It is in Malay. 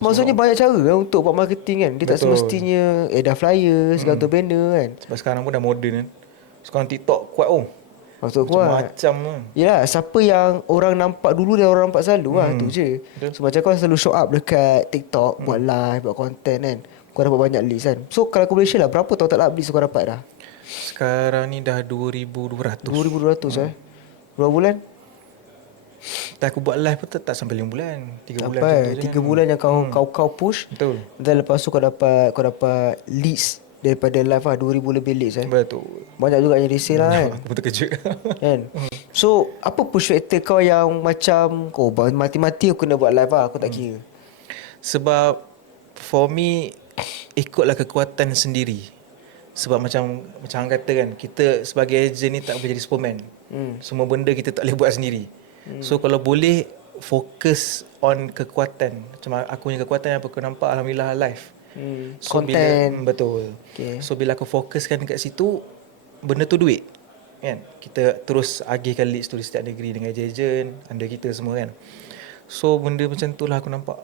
Maksudnya banyak cara kan untuk buat marketing kan. Dia tak Betul. semestinya dah flyer, segala banner kan. Sebab sekarang pun dah moden kan. Sekarang TikTok kuat Maksud kuat. macam-macam kan. Yelah, siapa yang orang nampak dulu dan orang nampak selalu lah, tu je. Betul. So macam kau selalu show up dekat TikTok, buat live, buat content kan. Kau dapat banyak leads kan. So kalau kau boleh share lah, berapa total leads kau dapat dah? Sekarang ni dah 2,200. 2,200 Berapa bulan? Tak aku buat live pun tak sampai 5 bulan. 3 bulan Sampai macam tu je 3 kan. bulan yang kau push. Betul. Dan lepas tu kau dapat leads daripada live lah, 2,000 lebih leads Betul. Banyak juga yang resale lah kan. Aku pun terkejut. Kan. So apa push factor kau yang macam kau mati-mati aku kena buat live lah, aku tak kira? Sebab for me ikutlah kekuatan sendiri. Sebab macam hang kata kan, kita sebagai agent ni tak boleh jadi superman. Semua benda kita tak boleh buat sendiri. So kalau boleh fokus on kekuatan. Macam aku punya kekuatan apa aku nampak alhamdulillah live. So Content. betul. Okay. So bila aku fokuskan kat situ, benda tu duit. Kan? Kita terus agihkan leads tu di setiap negeri dengan ejen under kita semua kan. So benda macam tu lah aku nampak